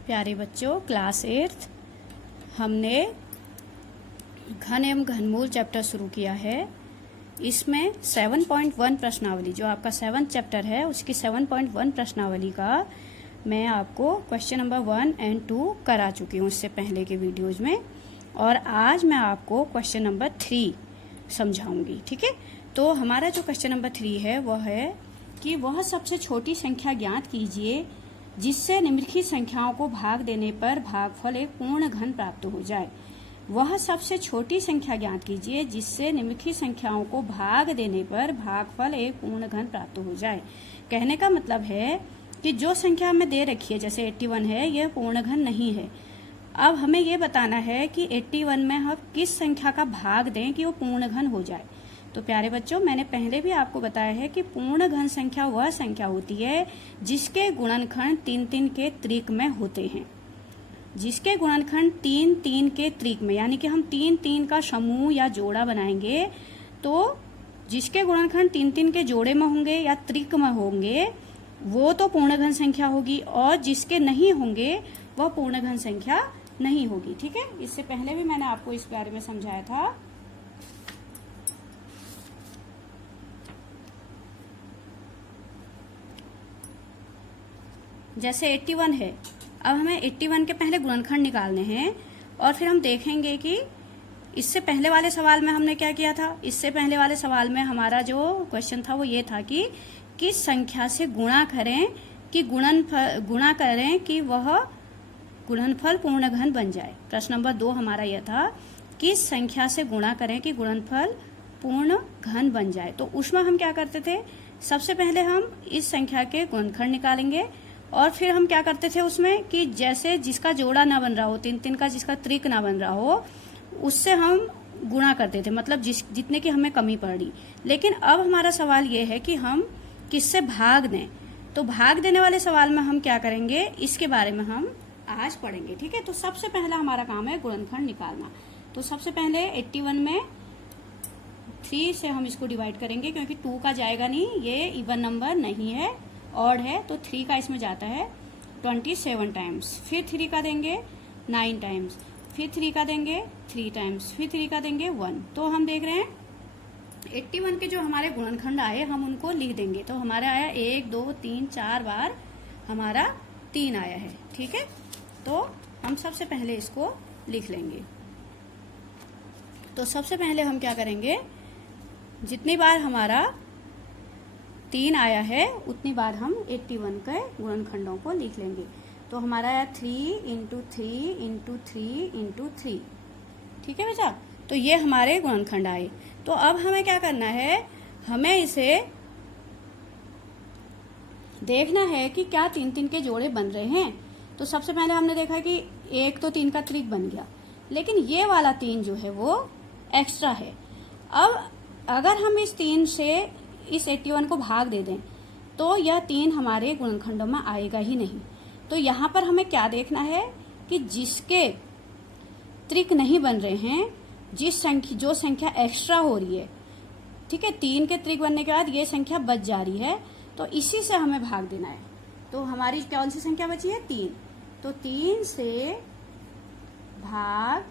प्यारे बच्चों, क्लास 8 हमने घन एवं घनमूल चैप्टर शुरू किया है। इसमें 7.1 प्रश्नावली, जो आपका 7th चैप्टर है, उसकी 7.1 प्रश्नावली का मैं आपको क्वेश्चन नंबर 1 और 2 करा चुकी हूँ इससे पहले के वीडियोज में, और आज मैं आपको क्वेश्चन नंबर 3 समझाऊंगी। ठीक है, तो हमारा जो क्वेश्चन नंबर 3 है वह है कि वह सबसे छोटी संख्या ज्ञात कीजिए जिससे निम्नलिखित संख्याओं को भाग देने पर भागफल एक पूर्ण घन प्राप्त हो जाए। वह सबसे छोटी संख्या ज्ञात कीजिए जिससे निम्नलिखित संख्याओं को भाग देने पर भागफल एक पूर्ण घन प्राप्त हो जाए। कहने का मतलब है कि जो संख्या हमें दे रखी है, जैसे 81 है, यह पूर्ण घन नहीं है। अब हमें यह बताना है कि 81 में हम किस संख्या का भाग दें कि वो पूर्ण घन हो जाए। तो प्यारे बच्चों, मैंने पहले भी आपको बताया है कि पूर्ण घन संख्या वह संख्या होती है जिसके गुणनखंड 3-3 के त्रिक में होते हैं। जिसके गुणनखंड 3-3 के त्रिक में, यानी कि हम 3-3 का समूह या जोड़ा बनाएंगे, तो जिसके गुणनखंड 3-3 के जोड़े में होंगे या त्रिक में होंगे वो तो पूर्ण घन संख्या होगी, और जिसके नहीं होंगे वह पूर्ण घन संख्या नहीं होगी। ठीक है, इससे पहले भी मैंने आपको इस बारे में समझाया था। जैसे 81 है, अब हमें 81 के पहले गुणनखंड निकालने हैं, और फिर हम देखेंगे कि इससे पहले वाले सवाल में हमने क्या किया था। इससे पहले वाले सवाल में हमारा जो क्वेश्चन था वो ये था कि किस संख्या से गुणा करें कि गुणा करें कि वह गुणनफल पूर्ण घन बन जाए। प्रश्न नंबर 2 हमारा यह था, किस संख्या से गुणा करें कि गुणनफल पूर्ण घन बन जाए। तो उसमें हम क्या करते थे, सबसे पहले हम इस संख्या के गुणनखंड निकालेंगे, और फिर हम क्या करते थे उसमें कि जैसे जिसका जोड़ा ना बन रहा हो, 3-3 का जिसका त्रिक ना बन रहा हो, उससे हम गुणा करते थे, मतलब जितने की हमें कमी पड़ रही। लेकिन अब हमारा सवाल ये है कि हम किससे भाग दें। तो भाग देने वाले सवाल में हम क्या करेंगे, इसके बारे में हम आज पढ़ेंगे। ठीक है, तो सबसे पहला हमारा काम है गुणनखंड निकालना। तो सबसे पहले 81 में 3 से हम इसको डिवाइड करेंगे, क्योंकि 2 का जाएगा नहीं, ये इवन नंबर नहीं है, ऑड है, तो 3 का इसमें जाता है 27 टाइम्स। फिर 3 का देंगे 9 टाइम्स, फिर 3 का देंगे 3 टाइम्स, फिर 3 का देंगे 1। तो हम देख रहे हैं 81 के जो हमारे गुणनखंड आए हम उनको लिख देंगे। तो हमारा आया 1 2 3 4 बार हमारा 3 आया है। ठीक है, तो हम सबसे पहले इसको लिख लेंगे। तो सबसे पहले हम क्या करेंगे, जितनी बार हमारा 3 आया है उतनी बार हम 81 के गुणनखंडों को लिख लेंगे। तो हमारा आया 3 × 3 × 3 × 3। ठीक है बेटा, तो ये हमारे गुणनखंड आए। तो अब हमें क्या करना है, हमें इसे देखना है कि क्या 3-3 के जोड़े बन रहे हैं। तो सबसे पहले हमने देखा कि एक तो 3 का त्रिक बन गया, लेकिन ये वाला 3 जो है वो एक्स्ट्रा है। अब अगर हम इस 3 से इस 81 को भाग दे दें तो यह 3 हमारे गुणनखंडों में आएगा ही नहीं। तो यहाँ पर हमें क्या देखना है कि जिसके त्रिक नहीं बन रहे हैं, जो संख्या एक्स्ट्रा हो रही है, ठीक है, 3 के त्रिक बनने के बाद ये संख्या बच जा रही है, तो इसी से हमें भाग देना है। तो हमारी कौन सी संख्या बची है, 3। तो 3 से भाग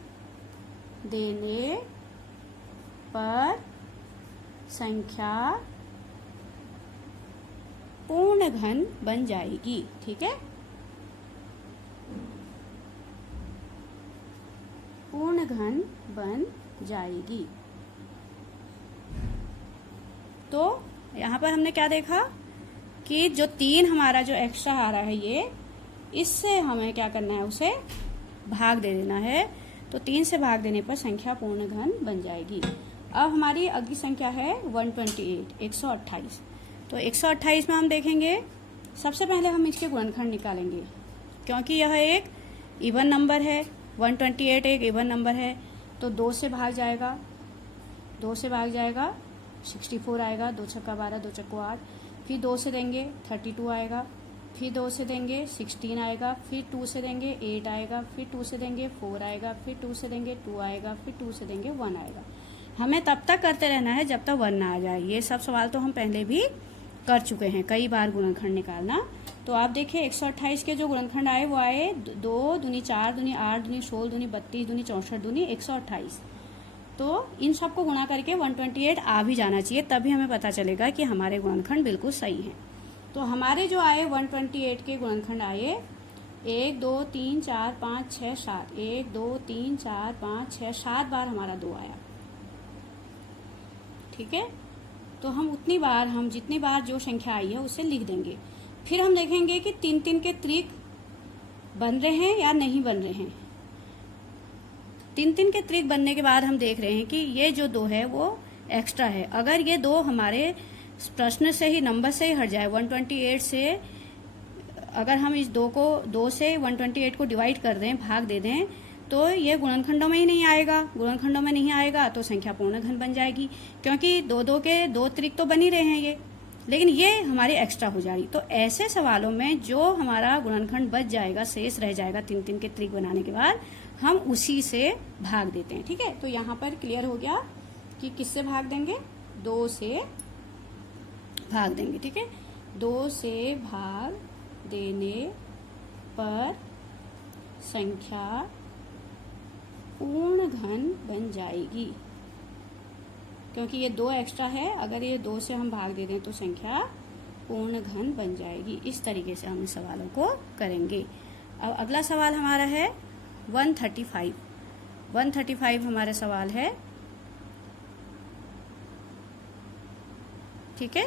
देने पर संख्या पूर्ण घन बन जाएगी। ठीक है, पूर्ण घन बन जाएगी। तो यहाँ पर हमने क्या देखा कि जो 3 हमारा जो एक्स्ट्रा आ रहा है, ये इससे हमें क्या करना है, उसे भाग दे देना है। तो 3 से भाग देने पर संख्या पूर्ण घन बन जाएगी। अब हमारी अगली संख्या है 128, 128। तो 128 में हम देखेंगे, सबसे पहले हम इसके गुणनखंड निकालेंगे, क्योंकि यह एक इवन नंबर है। 128 एक इवन नंबर है, तो 2 से भाग जाएगा, 2 से भाग जाएगा 64 आएगा, 2 छक्का 12, 2 चक्को 8। फिर 2 से देंगे 32 आएगा, फिर 2 से देंगे 16 आएगा, फिर 2 से देंगे 8 आएगा, फिर 2 से देंगे 4 आएगा, फिर 2 से देंगे 2 आएगा, फिर 2 से देंगे 1 आएगा। हमें तब तक करते रहना है जब तक 1 ना आ जाए। ये सब सवाल तो हम पहले भी कर चुके हैं, कई बार गुणनखंड निकालना। तो आप देखिए 128 के जो गुणनखंड आए वो आए 2 दूनी 4 दूनी 8 दूनी 16 दूनी 32 दूनी 64 दूनी 128। तो इन सबको गुणा करके 128 आ भी जाना चाहिए, तभी हमें पता चलेगा कि हमारे गुणनखंड बिल्कुल सही हैं। तो हमारे जो आए 128 के गुणनखंड आए 1 2 3 4 5 6 7, 1 2 3 4 5 6 7 बार हमारा 2 आया। ठीक है, तो हम जितनी बार जो संख्या आई है उसे लिख देंगे। फिर हम देखेंगे कि 3 के त्रिक बन रहे हैं या नहीं बन रहे हैं। 3 के त्रिक बनने के बाद हम देख रहे हैं कि ये जो 2 है वो एक्स्ट्रा है। अगर ये 2 हमारे प्रश्न से ही, नंबर से ही हट जाए, 128 से अगर हम इस 2 से 128 को डिवाइड कर दें, भाग दे दें, तो ये गुणनखंडों में ही नहीं आएगा। गुणनखंडों में नहीं आएगा तो संख्या पूर्ण घन बन जाएगी, क्योंकि 2 के 2 त्रिक तो बन ही रहे हैं ये, लेकिन ये हमारी एक्स्ट्रा हो जाएगी। तो ऐसे सवालों में जो हमारा गुणनखंड बच जाएगा, शेष रह जाएगा 3 के त्रिक बनाने के बाद, हम उसी से भाग देते हैं। ठीक है, तो यहाँ पर क्लियर हो गया कि किससे भाग देंगे, 2 से भाग देंगे। ठीक है, 2 से भाग देने पर संख्या पूर्ण घन बन जाएगी, क्योंकि ये 2 एक्स्ट्रा है। अगर ये 2 से हम भाग दे दें तो संख्या पूर्ण घन बन जाएगी। इस तरीके से हम सवालों को करेंगे। अब अगला सवाल हमारा है 135। 135 हमारा सवाल है। ठीक है,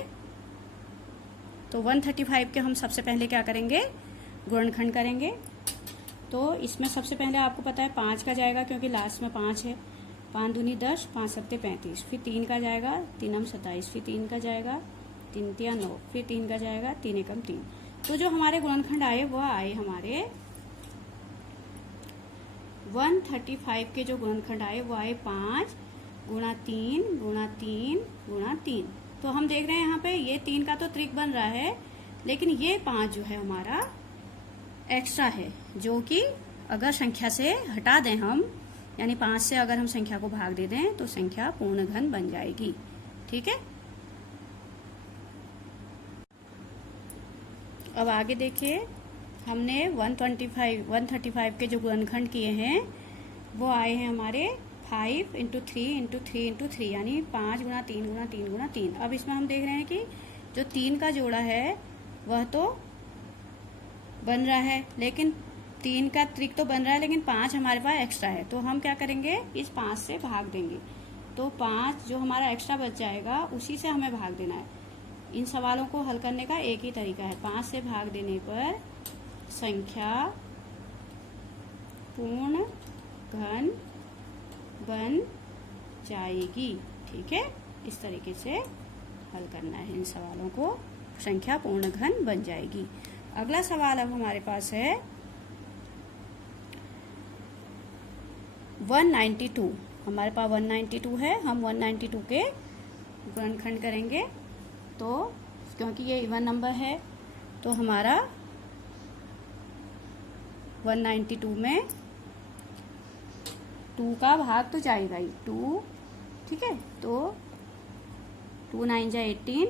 तो 135 के हम सबसे पहले क्या करेंगे, गुणनखंड करेंगे। तो इसमें सबसे पहले आपको पता है 5 का जाएगा, क्योंकि लास्ट में 5 है। 5 दूनी 10, 5 सत्ते 35, फिर 3 का जाएगा, 3 हम 27, फिर 3 का जाएगा, 3 तिया 9, फिर 3 का जाएगा, 3 एकम 3। तो जो हमारे गुणनखंड आए वो आए हमारे 135 के जो गुणनखंड आए वो आए 5 गुणा 3 गुणा 3 गुणा 3। तो हम देख रहे हैं यहाँ पे ये 3 का तो त्रिक बन रहा है, लेकिन ये 5 जो है हमारा एक्स्ट्रा है, जो कि अगर संख्या से हटा दें हम, यानी 5 से अगर हम संख्या को भाग दे दें तो संख्या पूर्ण घन बन जाएगी। ठीक है, अब आगे देखिए, हमने 135 के जो गुणनखंड किए हैं वो आए हैं हमारे 5 × 3 × 3 × 3, यानी 5 गुणा 3 गुणा 3 गुणा 3। अब इसमें हम देख रहे हैं कि जो 3 का जोड़ा है वह तो बन रहा है, लेकिन 3 का त्रिक तो बन रहा है, लेकिन 5 हमारे पास एक्स्ट्रा है। तो हम क्या करेंगे, इस 5 से भाग देंगे। तो 5 जो हमारा एक्स्ट्रा बच जाएगा उसी से हमें भाग देना है। इन सवालों को हल करने का एक ही तरीका है, 5 से भाग देने पर संख्या पूर्ण घन बन जाएगी। ठीक है, इस तरीके से हल करना है इन सवालों को, संख्या पूर्ण घन बन जाएगी। अगला सवाल अब हमारे पास है 192। हमारे पास 192 है, हम 192 के गुणनखंड करेंगे। तो क्योंकि ये इवन नंबर है तो हमारा 192 में 2 का भाग तो जाएगा ही, 2। ठीक है, तो 2 9 जा 18,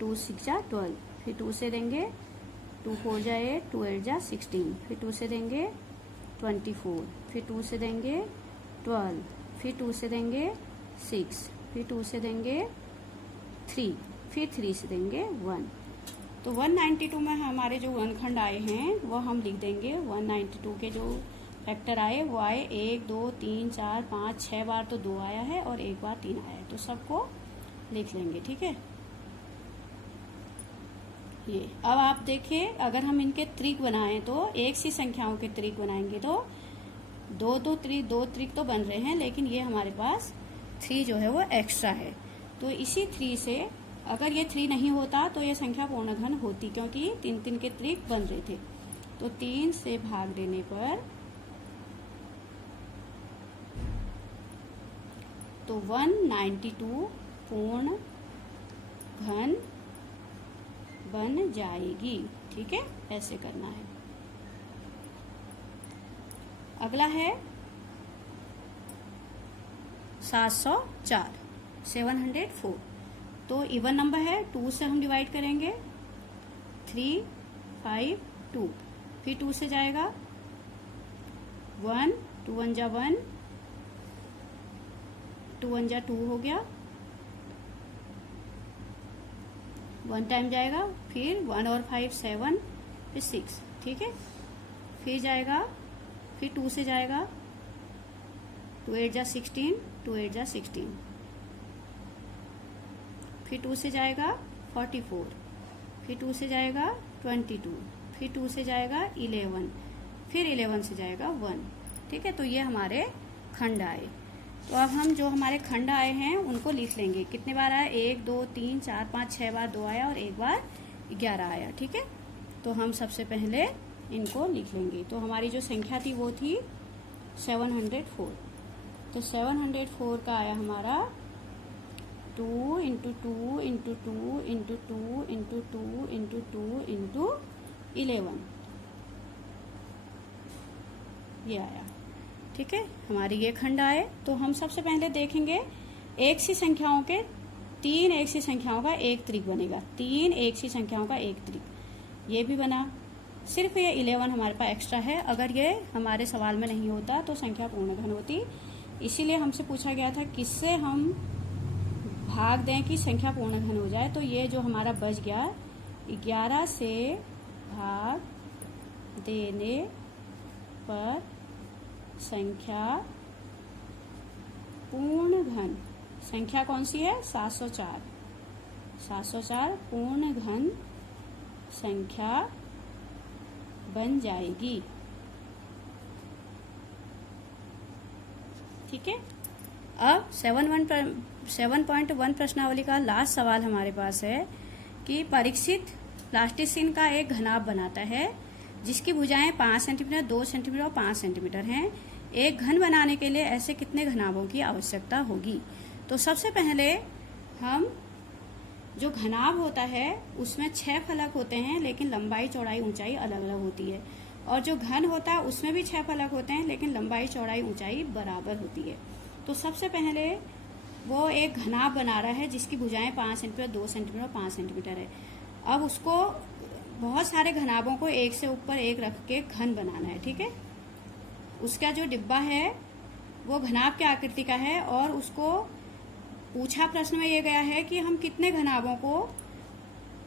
2 6 जा 12, फिर 2 से देंगे, 2 4 जा 8, 2 8 जा 16, फिर 2 से देंगे 24, फिर 2 से देंगे 12, फिर 2 से देंगे 6, फिर 2 से देंगे 3, फिर 3 से देंगे 1। तो 192 में हमारे जो गुणनखंड आए हैं वो हम लिख देंगे। 192 के जो फैक्टर आए वो आए 1 2 3 4 5 6 बार तो 2 आया है और 1 बार 3 आया है, तो सबको लिख लेंगे। ठीक है, ये अब आप देखिए, अगर हम इनके त्रिक बनाएं तो एक सी संख्याओं के त्रिक बनाएंगे तो दो त्रिक तो बन रहे हैं, लेकिन ये हमारे पास 3 जो है वो एक्स्ट्रा है। तो इसी 3 से अगर ये 3 नहीं होता तो ये संख्या पूर्ण घन होती, क्योंकि 3 के त्रिक बन रहे थे। तो 3 से भाग देने पर तो 192 पूर्ण घन बन जाएगी। ठीक है, ऐसे करना है। अगला है 704, 704। तो इवन नंबर है, 2 से हम डिवाइड करेंगे, 3 5 2, फिर 2 से जाएगा 1, 2 1 जा 1, 2 1 जा 2 हो गया, 1 टाइम जाएगा, फिर 1 और 5 7, फिर 6, ठीक है। फिर जाएगा, फिर 2 से जाएगा, 2 8 जा 16, 2 8 जा 16, फिर 2 से जाएगा 44, फिर 2 से जाएगा 22, फिर 2 से जाएगा 11, फिर 11 से जाएगा 1, ठीक है। तो ये हमारे खंड आए। तो अब हम जो हमारे खंड आए हैं उनको लिख लेंगे। कितने बार आया? 1 2 3 4 5 6 बार 2 आया और एक बार 11 आया, ठीक है। तो हम सबसे पहले इनको लिख लेंगे। तो हमारी जो संख्या थी वो थी 704। तो 704 का आया हमारा 2 into 2 into 2 into 2 into 2 into 2 into 11, ये आया, ठीक है। हमारे ये खंड आए। तो हम सबसे पहले देखेंगे एक सी संख्याओं के 3 एक सी संख्याओं का एक त्रिक बनेगा। 3 एक सी संख्याओं का एक त्रिक, ये भी बना। सिर्फ ये 11 हमारे पास एक्स्ट्रा है। अगर ये हमारे सवाल में नहीं होता तो संख्या पूर्ण घन होती। इसीलिए हमसे पूछा गया था किससे हम भाग दें कि संख्या पूर्ण घन हो जाए। तो ये जो हमारा बच गया 11 से भाग देने पर संख्या पूर्ण घन, संख्या कौन सी है? 704। 704 पूर्ण घन संख्या बन जाएगी, ठीक है। अब 7.1 प्रश्नावली का लास्ट सवाल हमारे पास है कि परीक्षित प्लास्टिसिन का एक घनाभ बनाता है जिसकी भुजाएं 5 सेंटीमीटर, 2 सेंटीमीटर और 5 सेंटीमीटर हैं। एक घन बनाने के लिए ऐसे कितने घनाभों की आवश्यकता होगी? तो सबसे पहले हम जो घनाभ होता है उसमें 6 फलक होते हैं, लेकिन लंबाई चौड़ाई ऊंचाई अलग अलग होती है। और जो घन होता है उसमें भी 6 फलक होते हैं, लेकिन लंबाई चौड़ाई ऊंचाई बराबर होती है। तो सबसे पहले वो एक घनाभ बना रहा है जिसकी भुजाएं 5 सेंटीमीटर, 2 सेंटीमीटर और 5 सेंटीमीटर है। अब उसको बहुत सारे घनाभों को एक से ऊपर एक रख के घन बनाना है, ठीक है। उसका जो डिब्बा है वो घनाभ की आकृति का है और उसको पूछा प्रश्न में ये गया है कि हम कितने घनाभों को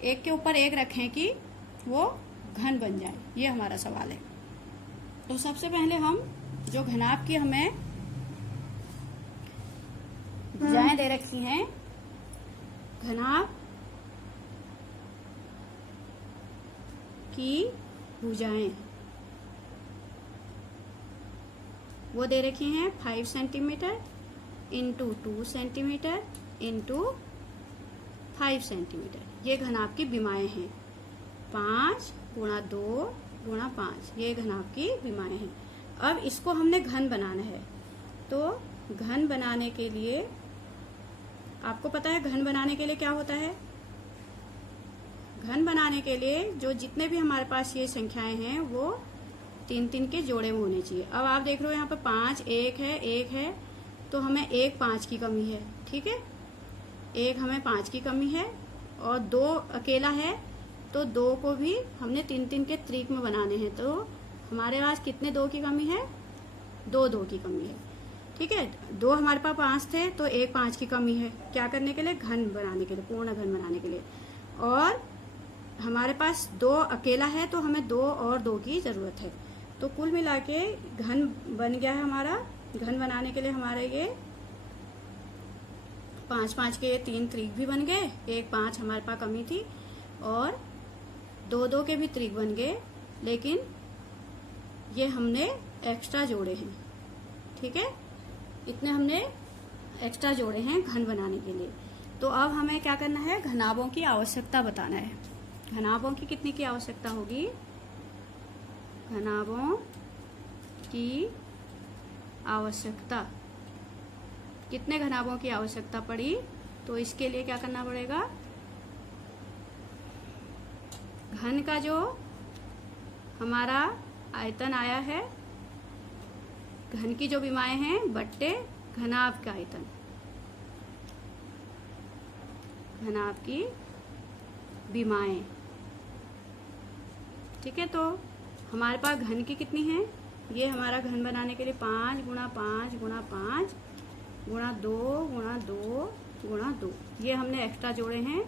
एक के ऊपर एक रखें कि वो घन बन जाए। ये हमारा सवाल है। तो सबसे पहले हम जो घनाभ की हमें भुजाएं दे रखी हैं, घनाभ की भुजाएं वो दे रखी हैं 5 centimetre into 2 centimetre into 5 centimetre. ये घनाभ की विमाएं हैं। 5 गुणा 2 गुणा 5, ये घनाभ की विमाएं हैं। अब इसको हमने घन बनाना है। तो घन बनाने के लिए आपको पता है घन बनाने के लिए क्या होता है? घन बनाने के लिए जो जितने भी हमारे पास ये संख्याएं हैं वो 3-3 के जोड़े में होने चाहिए। अब आप देख रहे हो यहाँ पे 5 1 है, तो हमें 1 5 की कमी है, ठीक है। 1 हमें 5 की कमी है और 2 अकेला है, तो 2 को भी हमने 3-3 के त्रिक में बनाने हैं। तो हमारे पास कितने 2 की कमी है? 2 की कमी है, ठीक है। 2 हमारे पास 5 थे, तो 1 5 की कमी है। क्या करने के लिए? घन बनाने के लिए, पूर्ण घन बनाने के लिए। और हमारे पास 2 अकेला है, तो हमें 2 और 2 की जरूरत है। तो कुल मिला के घन बन गया है हमारा। घन बनाने के लिए हमारे ये 5 5 के 3 त्रिक भी बन गए। 1 5 हमारे पास कमी थी और 2 2 के भी त्रिक बन गए, लेकिन ये हमने एक्स्ट्रा जोड़े हैं, ठीक है। इतने हमने एक्स्ट्रा जोड़े हैं घन बनाने के लिए। तो अब हमें क्या करना है? घनाभों की आवश्यकता बताना है। घनाभों की कितने की आवश्यकता होगी? घनाभों की आवश्यकता, कितने घनाभों की आवश्यकता पड़ी? तो इसके लिए क्या करना पड़ेगा? घन का जो हमारा आयतन आया है, घन की जो विमाएं हैं बट्टे घनाभ का आयतन, घनाभ की विमाएं, ठीक है, तो हमारे पास घन की कितनी है, ये हमारा घन बनाने के लिए 5 गुणा 5 गुणा 5 गुणा 2 गुणा 2 गुणा 2, ये हमने एक्स्ट्रा जोड़े हैं।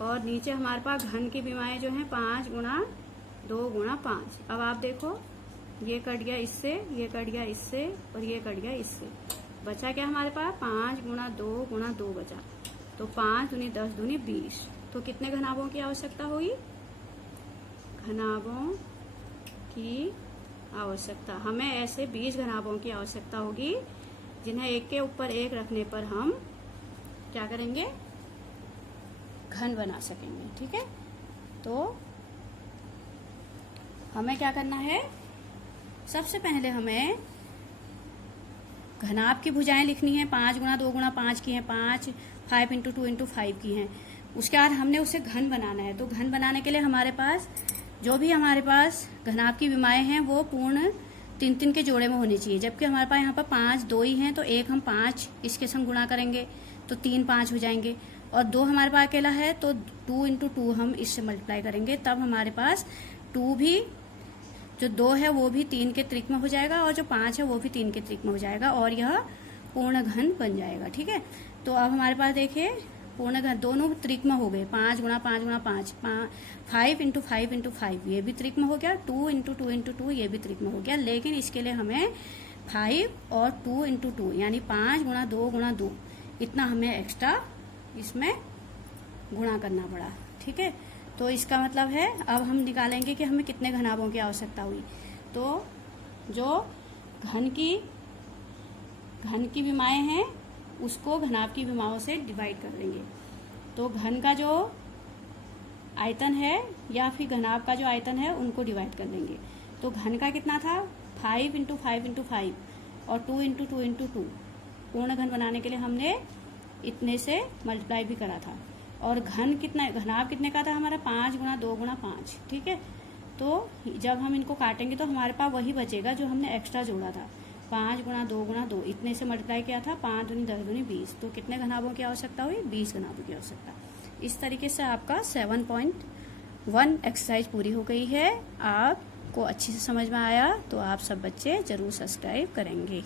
और नीचे हमारे पास घन की विमाएं जो हैं 5 गुणा 2 गुणा 5। अब आप देखो, ये कट गया इससे, ये कट गया इससे, और ये कट गया इससे, बचा क्या हमारे पास 5 गुणा 2 गुणा 2 बचा। तो 5 दूनी 10 दूनी 20। तो कितने घनाभों की आवश्यकता होगी, घनाभों की आवश्यकता, हमें ऐसे 20 घनाभों की आवश्यकता होगी, जिन्हें एक के ऊपर एक रखने पर हम क्या करेंगे, घन बना सकेंगे। ठीक है, तो हमें क्या करना है, सबसे पहले हमें घनाभ की भुजाएं लिखनी है। 5 गुणा 2 गुणा 5 की है 5, 5 इंटू 2 इंटू 5 की है। उसके बाद हमने उसे घन बनाना है। तो घन बनाने के लिए हमारे पास जो भी हमारे पास घनाभ की विमाएं हैं वो पूर्ण 3-3 के जोड़े में होनी चाहिए। जबकि हमारे पास यहाँ पर 5 2 ही हैं, तो एक हम 5 इसके संग गुणा करेंगे तो 3 5 हो जाएंगे। और 2 हमारे पास अकेला है तो 2 इंटू 2 हम इससे मल्टीप्लाई करेंगे, तब हमारे पास 2 भी, जो 2 है वो भी 3 के त्रिक में हो जाएगा, और जो 5 है वो भी 3 के त्रिक में हो जाएगा, और यह पूर्ण घन बन जाएगा। ठीक है, तो अब हमारे पास देखिए पूर्ण घन दोनों त्रिक में हो गए। 5 गुणा 5 गुणा 5, 5 इंटू 5 इंटू 5 ये भी त्रिक में हो गया, 2 इंटू 2 इंटू 2 ये भी त्रिक में हो गया। लेकिन इसके लिए हमें 5 और 2 इंटू 2 यानी 5 गुणा 2 गुणा 2 इतना हमें एक्स्ट्रा इसमें गुणा करना पड़ा। ठीक है, तो इसका मतलब है अब हम निकालेंगे कि हमें कितने घनाभों की आवश्यकता हुई। तो जो घन की विमाएं हैं उसको घनाभ की विमाओं से डिवाइड कर देंगे। तो घन का जो आयतन है या फिर घनाभ का जो आयतन है उनको डिवाइड कर देंगे। तो घन का कितना था, 5 इंटू 5 इंटू 5 और 2 इंटू 2 इंटू 2। पूर्ण घन बनाने के लिए हमने इतने से मल्टीप्लाई भी करा था। और घनाभ कितने का था हमारा, 5 गुणा 2 गुणा 5। ठीक है, तो जब हम इनको काटेंगे तो हमारे पास वही बचेगा जो हमने एक्स्ट्रा जोड़ा था, 5 गुणा 2 गुणा 2 इतने से मल्टीप्लाई किया था। 5 दूनी 10 दूनी 20। तो कितने घनाभों की आवश्यकता हुई, 20 घनाभों की आवश्यकता। इस तरीके से आपका 7.1 एक्सरसाइज पूरी हो गई है। आपको अच्छी से समझ में आया तो आप सब बच्चे जरूर सब्सक्राइब करेंगे।